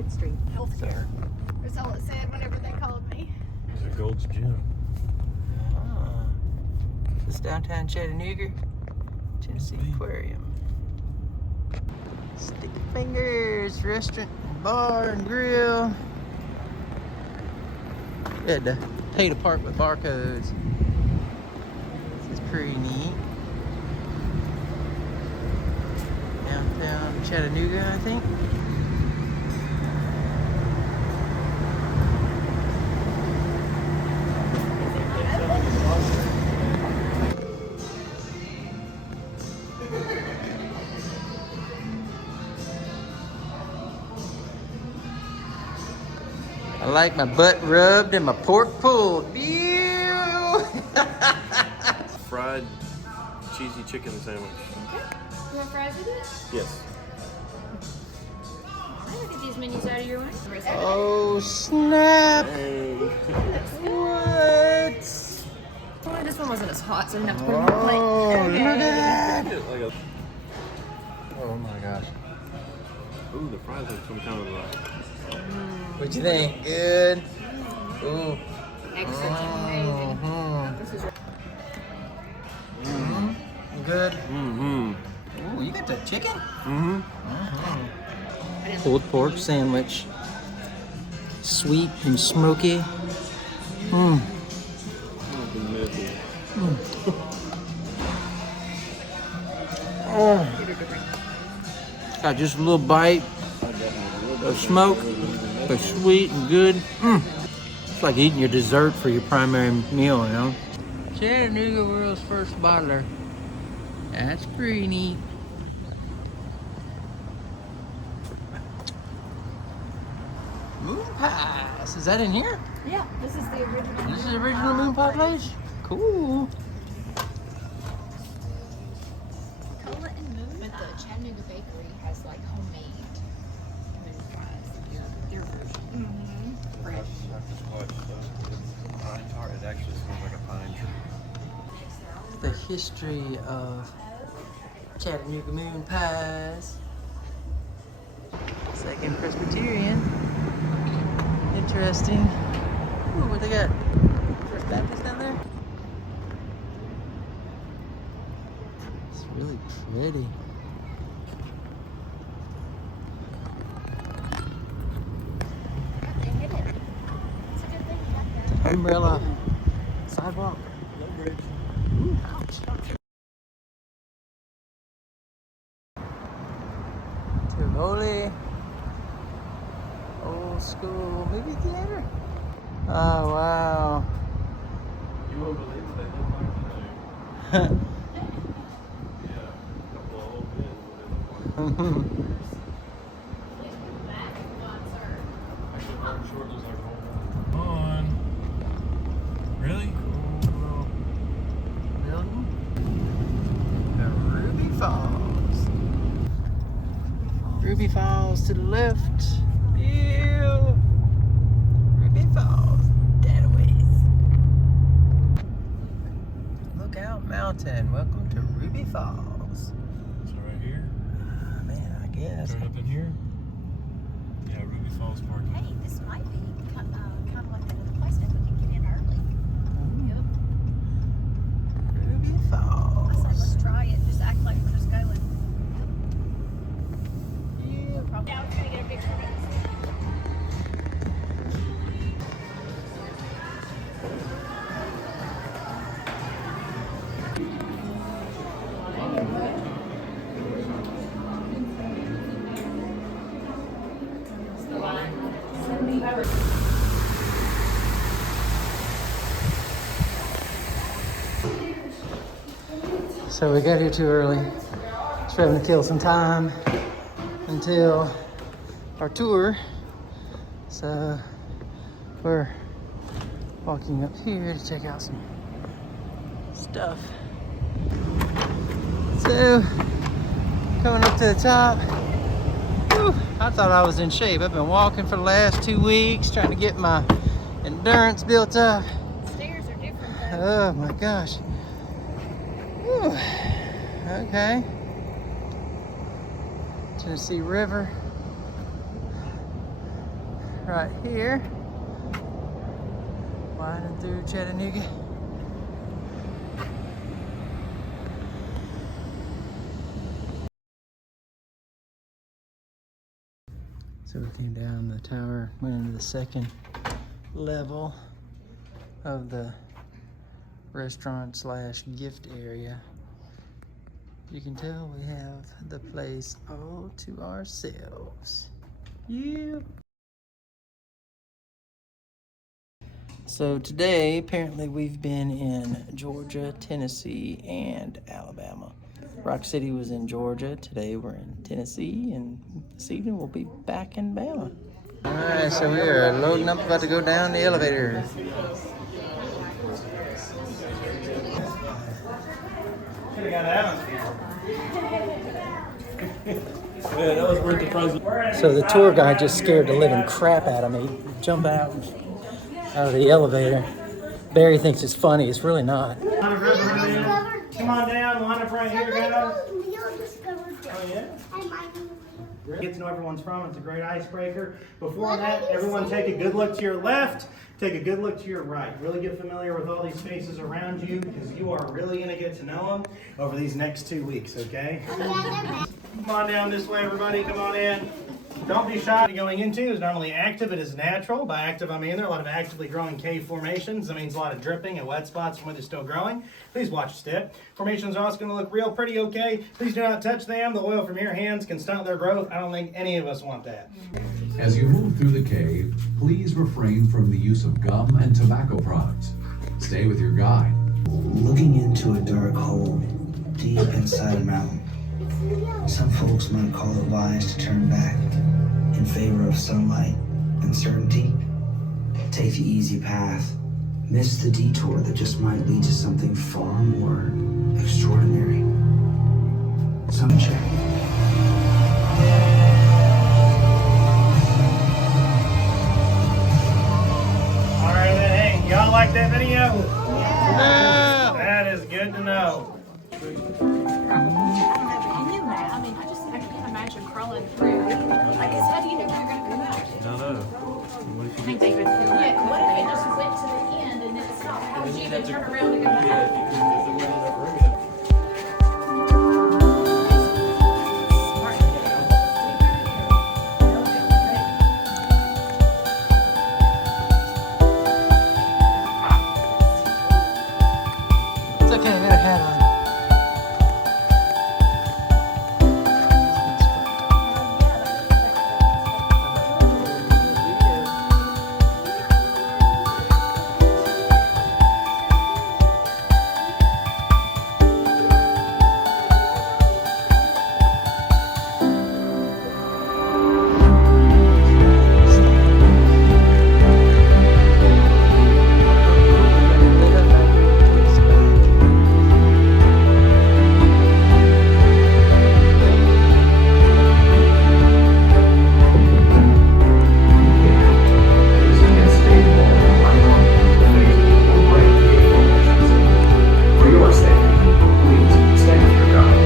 Market Street. Healthcare. That's all it said whenever they called me. It's a Gold's Gym. This is downtown Chattanooga, Tennessee Aquarium. Sticky Fingers Restaurant, Bar and Grill. You had to pay to park with barcodes. This is pretty neat. Downtown Chattanooga, I think. I like my butt rubbed and my pork pulled. Ew! Fried cheesy chicken sandwich. You want fries with it? Yes. I look at these menus out of your way. Oh snap! Hey. What? Well, this one wasn't as hot, so I didn't have to put it on the plate. Oh, look at that! Like a, Oh my gosh. ooh, the fries have some kind of What'd you think? Good? Ooh. Extra amazing. Mhm. This is Good? mm-hmm. Ooh, you got the chicken? Mm-hmm. Pulled pork sandwich. Sweet and smoky. Mmm. Oh. Got just a little bite of smoke, but sweet and good. It's like eating your dessert for your primary meal, you know? Chattanooga, world's first bottler. That's pretty neat. Moon pies. Is that in here? Yeah, this is the original. This is the original moon pie place? Cool. Cola and moon. But the Chattanooga Bakery has like homemade moon pies. Their version. Fresh. Pine tart. It actually smells like a pine tree. The history of Chattanooga moon pies. Second Presbyterian. Interesting. Ooh, what they got? First Baptist down there? It's really pretty. They hit it. It's a good thing you got that. Umbrella. Sidewalk. No bridge. Ooh, ouch. Tivoli. Old school movie theater. Oh, wow. You won't believe they look like today. Yeah, a couple of old men. Actually, Martin Short looks like a whole man. On. Really? Building. The Ruby Falls. Ruby Falls to the left. Ew. Ruby Falls. Dead ways. Lookout Mountain. Welcome to Ruby Falls. So right here, Man, I guess. turn up in here. Yeah, Ruby Falls parking. Hey, this might be kind of like that other place. Maybe we can get in early. Yep. Ruby I say Falls. let's try it. Just act like we're just going. Yeah, probably. Yeah, I was trying to get a picture of it. So we got here too early. Trying to kill some time until our tour. So we're walking up here to check out some stuff. So coming up to the top. Whew, I thought I was in shape. I've been walking for the last 2 weeks trying to get my endurance built up. Stairs are different though. Oh my gosh. Whew. Okay. Tennessee River. right here. Winding through Chattanooga. So we came down the tower, went into the second level of the restaurant slash gift area. You can tell we have the place all to ourselves. Yeah. So today, apparently we've been in Georgia, Tennessee, and Alabama. Rock City was in Georgia. Today we're in Tennessee, and this evening we'll be back in Bama. All right, so we are loading up, about to go down the elevator. Should've got that Yeah, that was worth the price. So the tour guide just scared the living crap out of me. Jump out of the elevator. Barry thinks it's funny. It's really not. Come on down, line up right here, guys. Oh, yeah? Get to know everyone's from. It's a great icebreaker. Before that, everyone take a good look to your left. Take a good look to your right. Really get familiar with all these faces around you because you are really going to get to know them over these next 2 weeks, okay? Come on down this way, everybody. Come on in. Don't be shy. Going into is not only active, it is natural. By active, I mean there are a lot of actively growing cave formations. That means a lot of dripping and wet spots from where they're still growing. Please watch your step. Formations are also going to look real pretty okay. Please do not touch them. The oil from your hands can stunt their growth. I don't think any of us want that. As you move through the cave, please refrain from the use of gum and tobacco products. Stay with your guide. Looking into a dark hole deep inside a mountain. Some folks might call it wise to turn back in favor of sunlight and certainty. Take the easy path. Miss the detour that just might lead to something far more extraordinary. Some check. All right, then, hey, y'all like that video? Yeah. That is good to know. I can't imagine crawling through. Like, how do you know when you're going to come out? No, no. What if I think they would. Yeah, what if it just went to the end and then it stopped? How would you even turn around and go back? It's okay, I got a hat on. For your safety, please stay with your guide.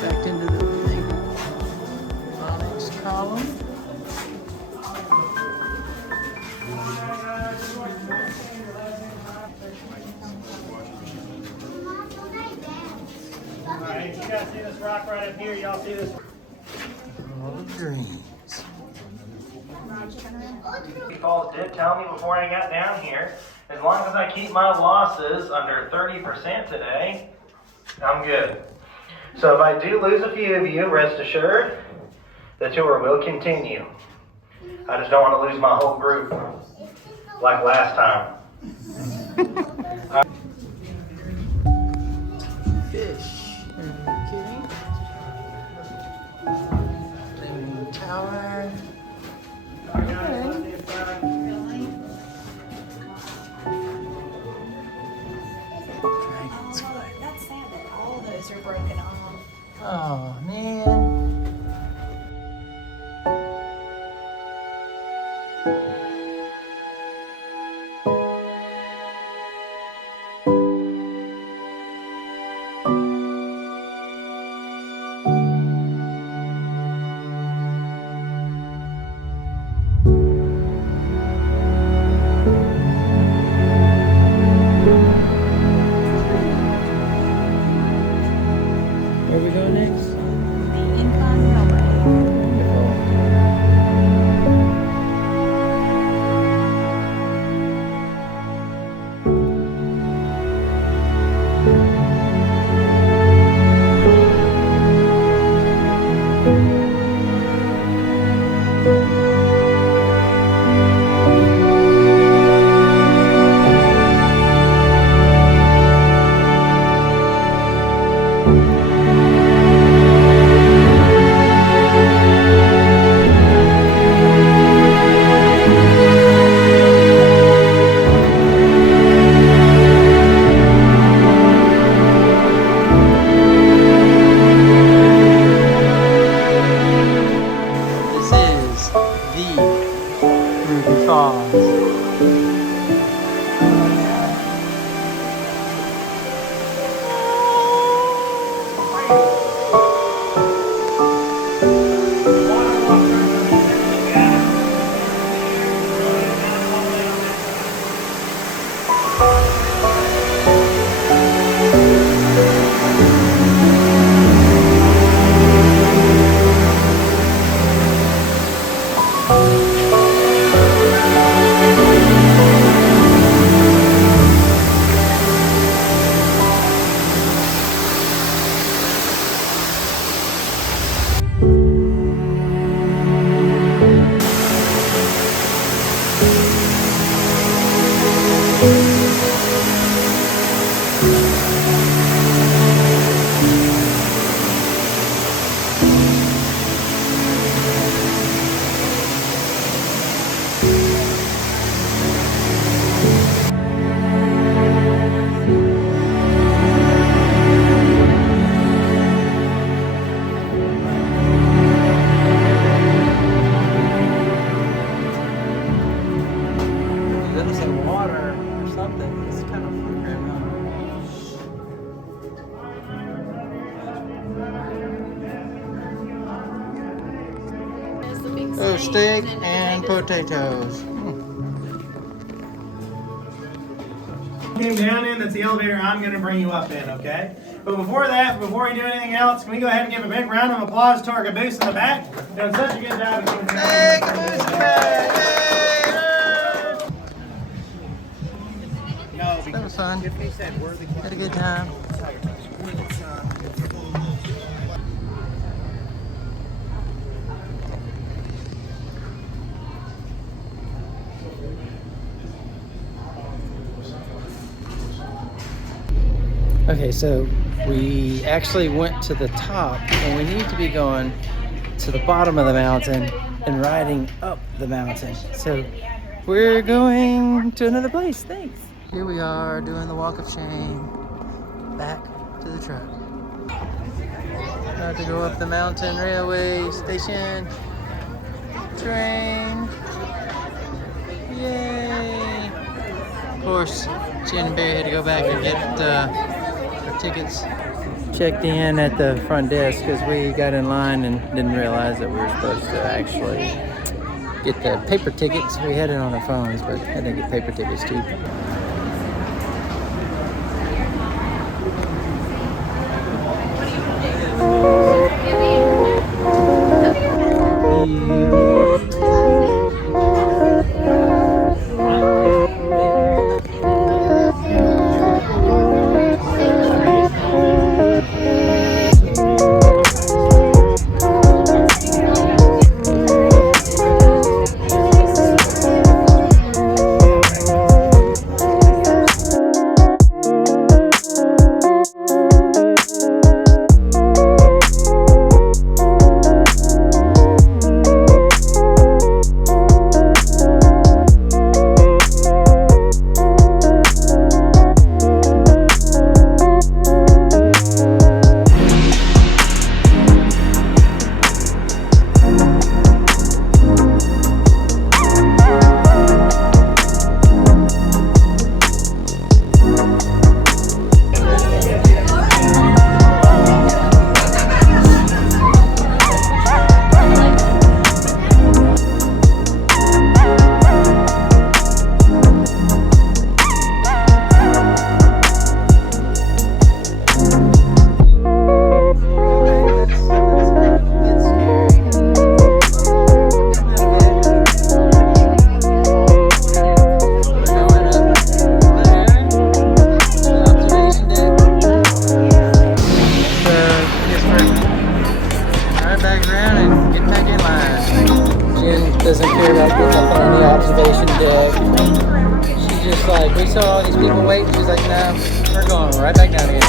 Back into the big onyx column. Hey, you guys see this rock right up here? Y'all see this? All the dreams. Falls did tell me before I got down here, as long as I keep my losses under 30% today, I'm good. So if I do lose a few of you, rest assured, the tour will continue. I just don't want to lose my whole group like last time. Fish. Okay. Flaming tower. Dragon's flight. That's sad that all those are broken off. Oh man. Where we go next? The Incline Railway. Wonderful. This is the Ruby Falls. That is like water or something. It's kind of flickering, There's the big huh? Oh, steak steak and and potatoes. Came down in, that's the elevator I'm going to bring you up in, okay? But before that, before we do anything else, can we go ahead and give a big round of applause to our caboose in the back? Doing such a good job. Hey, caboose in the back! No, That was fun. Tiffany said we're the Had a good time. Okay, so we actually went to the top and we need to be going to the bottom of the mountain and riding up the mountain. So we're going to another place. Thanks. Here we are doing the walk of shame back to the truck. About to go up the mountain railway station. Train. Yay! Of course, Jen and Barry had to go back and get our tickets checked in at the front desk because we got in line and didn't realize that we were supposed to actually get the paper tickets. We had it on our phones, but had to get paper tickets too. What do you want to do? Doesn't care about getting up on the observation deck. She's just like, we saw all these people waiting. She's like, no, we're going right back down again.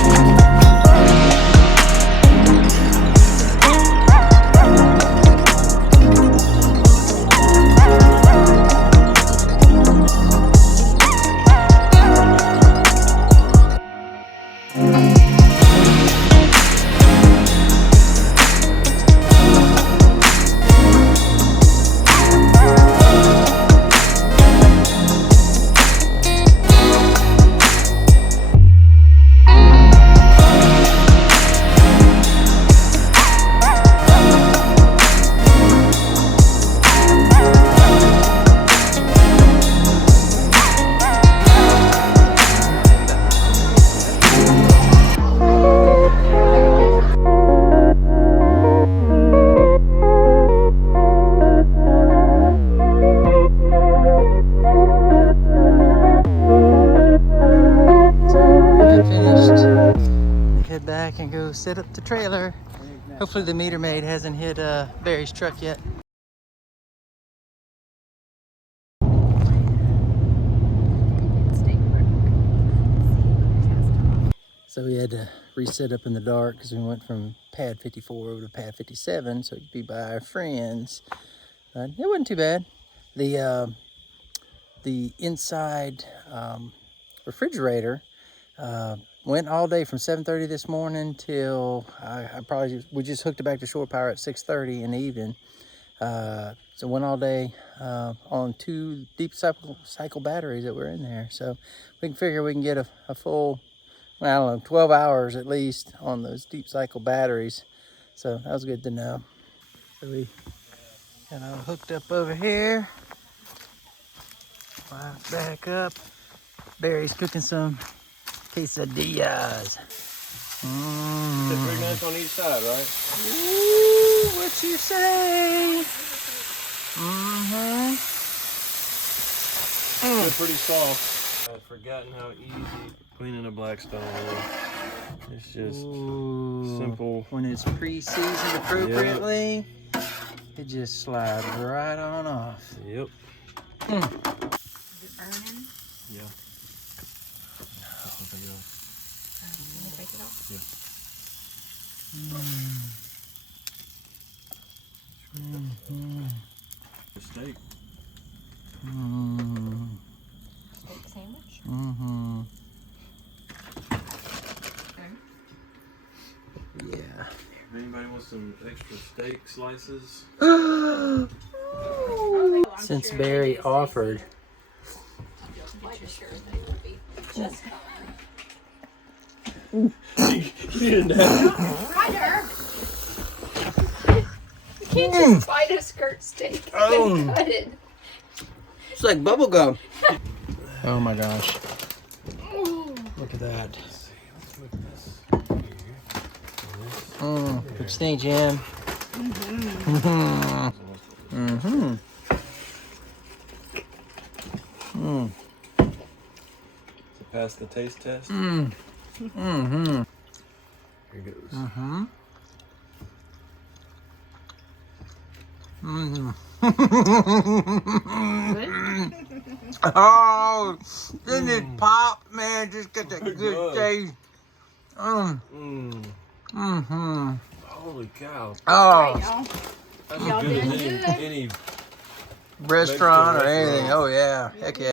Back and go set up the trailer. Hopefully the meter maid hasn't hit Barry's truck yet. So we had to reset up in the dark because we went from pad 54 over to pad 57, so it'd be by our friends. But it wasn't too bad. The inside refrigerator went all day from 7:30 this morning till we just hooked it back to shore power at 6:30 in the evening. So went all day on 2 deep cycle batteries that were in there. So we can figure we can get a full, I don't know, 12 hours at least on those deep cycle batteries. So that was good to know. So we got all hooked up over here. Light back up. Barry's cooking some quesadillas. Pretty nice on each side, right? Ooh, what you say? They're pretty soft. I've forgotten how easy cleaning a Blackstone is. It's just simple. When it's pre-seasoned appropriately, it just slides right on off. Yep. Is it burning? Yeah. Can we take it off? Steak. Steak sandwich? Yeah. If anybody wants some extra steak slices, Since Barry offered, Quite sure they will be just Ryder! You can't just bite a skirt steak and cut it. it's like bubble gum. Oh my gosh. Look at that. What you think, Jim? pass the taste test. Mm-hmm. Here goes. Mm-hmm. Mm. Oh, then it pop, man. Just get that good Good. taste. Mm. Mm-hmm. Holy cow. Oh, Y'all. That's Y'all good doing as good. any restaurant or Mexican anything. restaurant. Oh yeah, heck yeah.